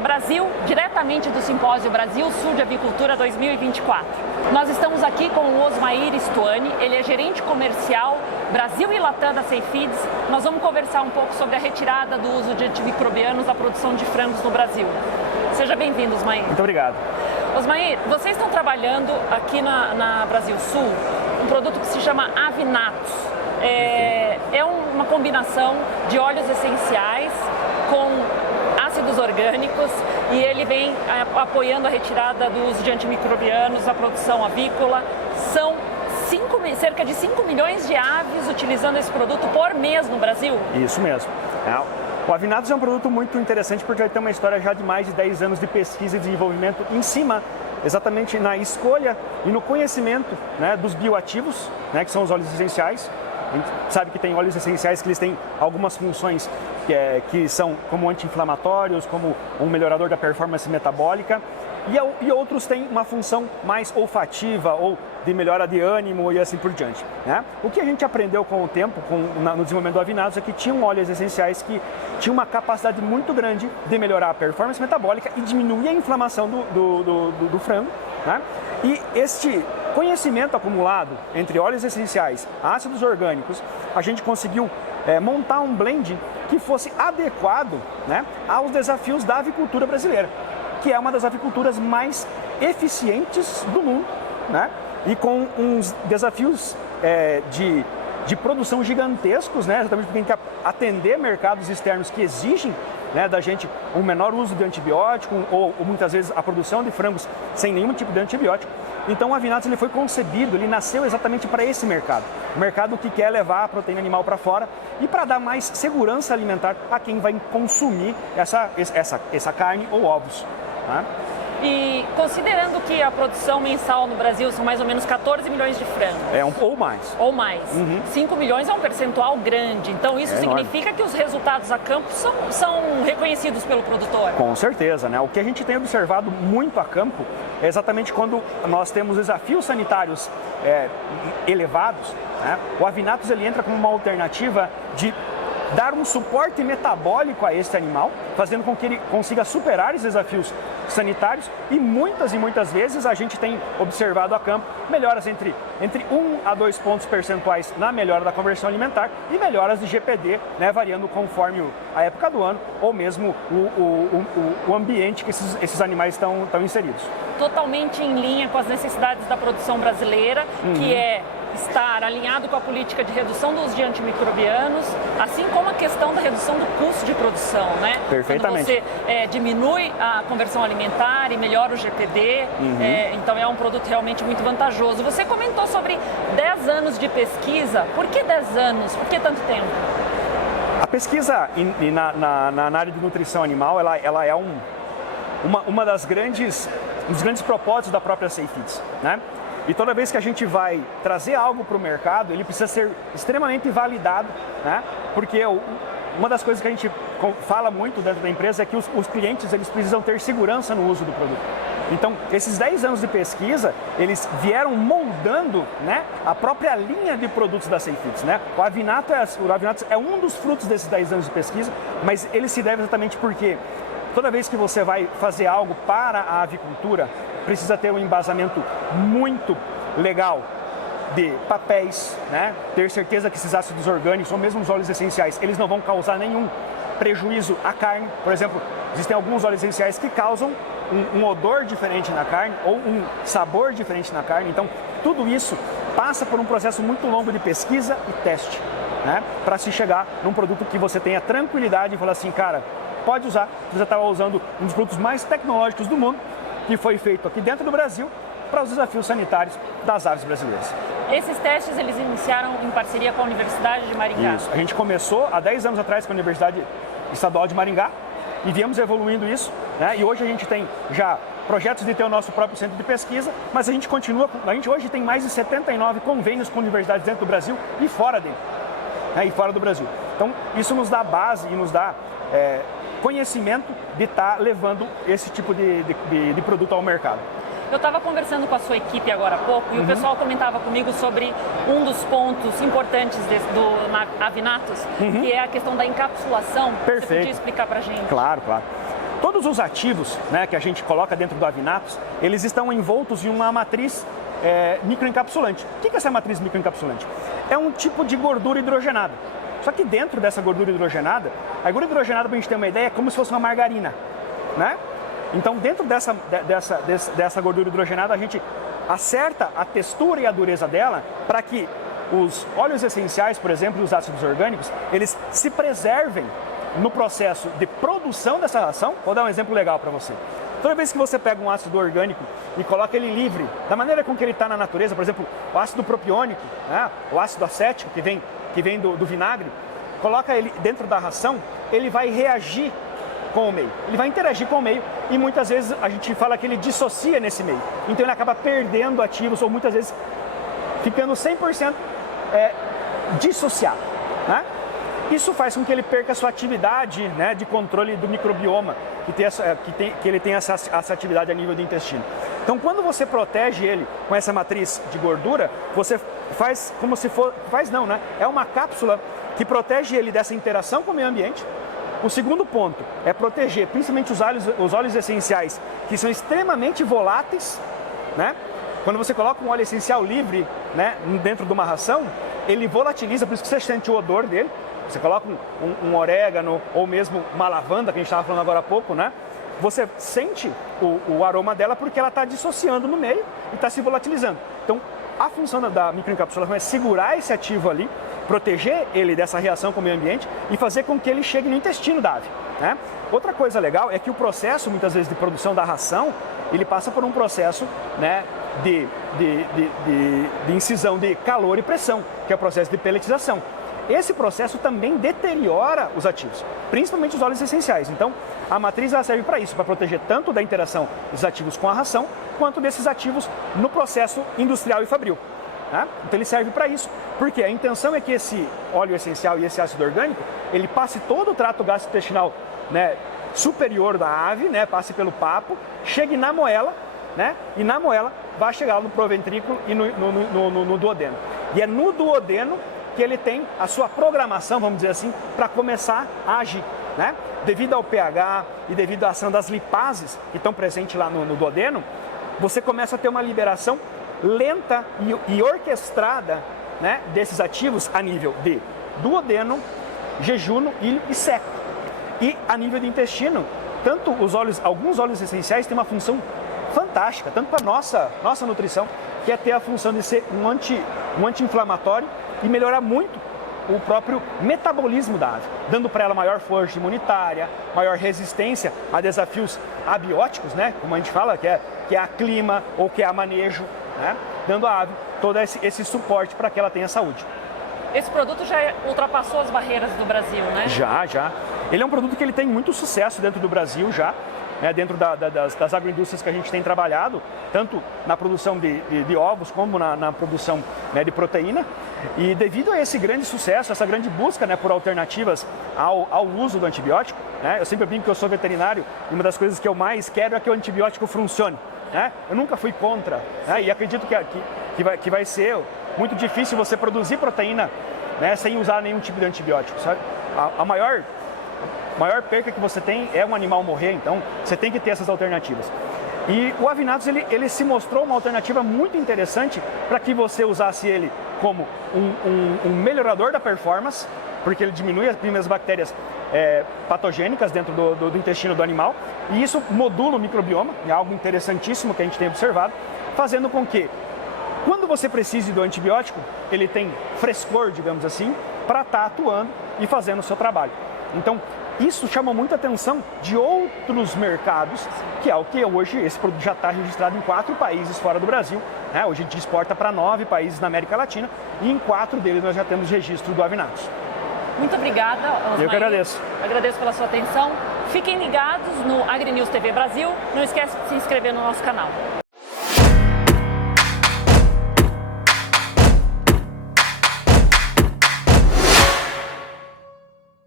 TV Brasil, diretamente do Simpósio Brasil Sul de Avicultura 2024. Nós estamos aqui com o Osmair Stuani, ele é gerente comercial Brasil e Latam da Seifeeds. Nós vamos conversar um pouco sobre a retirada do uso de antimicrobianos na produção de frangos no Brasil. Seja bem-vindo, Osmair. Muito obrigado. Osmair, vocês estão trabalhando aqui na Brasil Sul um produto que se chama Avinatos. É uma combinação de óleos essenciais com ácidos orgânicos e ele vem apoiando a retirada do uso de antimicrobianos na produção avícola. São cerca de 5 milhões de aves utilizando esse produto por mês no Brasil? Isso mesmo. O Avinatos é um produto muito interessante porque ele tem uma história já de mais de 10 anos de pesquisa e desenvolvimento em cima, exatamente na escolha e no conhecimento, né, dos bioativos, né, que são os óleos essenciais. A gente sabe que tem óleos essenciais que eles têm algumas funções que são como anti-inflamatórios, como um melhorador da performance metabólica, e outros têm uma função mais olfativa ou de melhora de ânimo e assim por diante, né? O que a gente aprendeu com o tempo, no desenvolvimento do Avinatos, é que tinham óleos essenciais que tinham uma capacidade muito grande de melhorar a performance metabólica e diminuir a inflamação do frango, né? E este conhecimento acumulado entre óleos essenciais, ácidos orgânicos, a gente conseguiu montar um blend que fosse adequado, né, aos desafios da avicultura brasileira, que é uma das aviculturas mais eficientes do mundo, né, e com uns desafios de produção gigantescos, né, exatamente porque a gente tem que atender mercados externos que exigem, né, da gente um menor uso de antibiótico ou muitas vezes a produção de frangos sem nenhum tipo de antibiótico. Então o Avinatos ele foi concebido, ele nasceu exatamente para esse mercado, o mercado que quer levar a proteína animal para fora e para dar mais segurança alimentar a quem vai consumir essa carne ou ovos, né? E considerando que a produção mensal no Brasil são mais ou menos 14 milhões de frangos. Ou mais. Ou mais. 5 milhões é um percentual grande. Então isso significa enorme. que os resultados a campo são reconhecidos pelo produtor? Com certeza, né? O que a gente tem observado muito a campo é exatamente quando nós temos desafios sanitários elevados, né? O Avinatos ele entra como uma alternativa de dar um suporte metabólico a este animal, fazendo com que ele consiga superar esses desafios sanitários e muitas vezes a gente tem observado a campo melhoras entre 1 a 2 pontos percentuais na melhora da conversão alimentar e melhoras de GPD, né, variando conforme a época do ano ou mesmo o ambiente que esses animais estão inseridos. Totalmente em linha com as necessidades da produção brasileira, que é estar alinhado com a política de redução do uso de antimicrobianos, assim como a questão da redução do custo de produção, né? Perfeitamente. Quando você diminui a conversão alimentar e melhora o GPD, então é um produto realmente muito vantajoso. Você comentou sobre 10 anos de pesquisa. Por que 10 anos? Por que tanto tempo? A pesquisa na área de nutrição animal, ela é uma dos grandes propósitos da própria Seifeeds, né? E toda vez que a gente vai trazer algo para o mercado, ele precisa ser extremamente validado, né? Porque uma das coisas que a gente fala muito dentro da empresa é que os clientes eles precisam ter segurança no uso do produto. Então, esses 10 anos de pesquisa, eles vieram moldando, né, a própria linha de produtos da Seifeeds, né? O Avinatos é um dos frutos desses 10 anos de pesquisa, mas ele se deve exatamente porque toda vez que você vai fazer algo para a avicultura, precisa ter um embasamento muito legal de papéis, né? Ter certeza que esses ácidos orgânicos ou mesmo os óleos essenciais, eles não vão causar nenhum prejuízo à carne. Por exemplo, existem alguns óleos essenciais que causam um odor diferente na carne ou um sabor diferente na carne. Então, tudo isso passa por um processo muito longo de pesquisa e teste, né? Para se chegar num produto que você tenha tranquilidade e falar assim, cara, pode usar. Você estava usando um dos produtos mais tecnológicos do mundo, que foi feito aqui dentro do Brasil para os desafios sanitários das aves brasileiras. Esses testes eles iniciaram em parceria com a Universidade de Maringá? Isso. A gente começou há 10 anos atrás com a Universidade Estadual de Maringá e viemos evoluindo isso, né? E hoje a gente tem já projetos de ter o nosso próprio centro de pesquisa, mas a gente hoje tem mais de 79 convênios com universidades dentro do Brasil e fora dele, né? E fora do Brasil. Então isso nos dá base e nos dá conhecimento de estar levando esse tipo de produto ao mercado. Eu estava conversando com a sua equipe agora há pouco e o pessoal comentava comigo sobre um dos pontos importantes do Avinatos, que é a questão da encapsulação. Perfeito. Você podia explicar para a gente? Claro, claro. Todos os ativos, né, que a gente coloca dentro do Avinatos, eles estão envoltos em uma matriz microencapsulante. O que é essa matriz microencapsulante? É um tipo de gordura hidrogenada. Só que dentro dessa gordura hidrogenada, a gordura hidrogenada, para a gente ter uma ideia, é como se fosse uma margarina, né? Então, dentro dessa gordura hidrogenada, a gente acerta a textura e a dureza dela para que os óleos essenciais, por exemplo, e os ácidos orgânicos, eles se preservem no processo de produção dessa ração. Vou dar um exemplo legal para você. Toda vez que você pega um ácido orgânico e coloca ele livre, da maneira com que ele está na natureza, por exemplo, o ácido propiônico, né, o ácido acético que vem do vinagre, coloca ele dentro da ração, ele vai reagir com o meio, ele vai interagir com o meio e muitas vezes a gente fala que ele dissocia nesse meio. Então ele acaba perdendo ativos ou muitas vezes ficando 100% dissociado, né? Isso faz com que ele perca a sua atividade, né, de controle do microbioma, que ele tem essa atividade a nível do intestino. Então, quando você protege ele com essa matriz de gordura, você faz como se for... Faz não, né? É uma cápsula que protege ele dessa interação com o meio ambiente. O segundo ponto é proteger principalmente os óleos essenciais, que são extremamente voláteis, né? Quando você coloca um óleo essencial livre, né, dentro de uma ração, ele volatiliza, por isso que você sente o odor dele. Você coloca um orégano ou mesmo uma lavanda, que a gente estava falando agora há pouco, né? Você sente o aroma dela porque ela está dissociando no meio e está se volatilizando. Então, a função da microencapsulação é segurar esse ativo ali, proteger ele dessa reação com o meio ambiente e fazer com que ele chegue no intestino da ave, né? Outra coisa legal é que o processo, muitas vezes, de produção da ração, ele passa por um processo, né, de incisão de calor e pressão, que é o processo de pelletização. Esse processo também deteriora os ativos, principalmente os óleos essenciais. Então, a matriz ela serve para isso, para proteger tanto da interação dos ativos com a ração, quanto desses ativos no processo industrial e fabril, né? Então, ele serve para isso, porque a intenção é que esse óleo essencial e esse ácido orgânico, ele passe todo o trato gastrointestinal, né, superior da ave, né, passe pelo papo, chegue na moela, né, e na moela vai chegar no proventrículo e no duodeno. E é no duodeno que ele tem a sua programação, vamos dizer assim, para começar a agir, né? Devido ao pH e devido à ação das lipases que estão presentes lá no duodeno, você começa a ter uma liberação lenta e orquestrada, né, desses ativos a nível de duodeno, jejuno, ilho e seco. E a nível do intestino, tanto alguns óleos essenciais têm uma função fantástica, tanto para nossa nutrição, que é ter a função de ser um anti-inflamatório e melhorar muito o próprio metabolismo da ave, dando para ela maior força imunitária, maior resistência a desafios abióticos, né, como a gente fala, que é a clima ou que é a manejo, né, dando à ave todo esse suporte para que ela tenha saúde. Esse produto já ultrapassou as barreiras do Brasil, né? Já. Ele é um produto que ele tem muito sucesso dentro do Brasil já, né, dentro das agroindústrias que a gente tem trabalhado, tanto na produção de ovos como na produção, né, de proteína. E devido a esse grande sucesso, essa grande busca, né, por alternativas ao uso do antibiótico, né, eu sempre brinco que eu sou veterinário e uma das coisas que eu mais quero é que o antibiótico funcione, né? Eu nunca fui contra, né, e acredito que vai ser muito difícil você produzir proteína, né, sem usar nenhum tipo de antibiótico, sabe? A maior perca que você tem é um animal morrer, então você tem que ter essas alternativas. E o Avinatos, ele se mostrou uma alternativa muito interessante para que você usasse ele como um melhorador da performance, porque ele diminui as primeiras bactérias patogênicas dentro do intestino do animal, e isso modula o microbioma, é algo interessantíssimo que a gente tem observado, fazendo com que, quando você precise do antibiótico, ele tem frescor, digamos assim, para estar atuando e fazendo o seu trabalho. Então, isso chama muita atenção de outros mercados, que é o que hoje esse produto já está registrado em 4 países fora do Brasil, né? Hoje a gente exporta para 9 países na América Latina e em 4 deles nós já temos registro do Avinatos. Muito obrigada, Osmair. Eu que agradeço. Agradeço pela sua atenção. Fiquem ligados no AgriNews TV Brasil. Não esquece de se inscrever no nosso canal.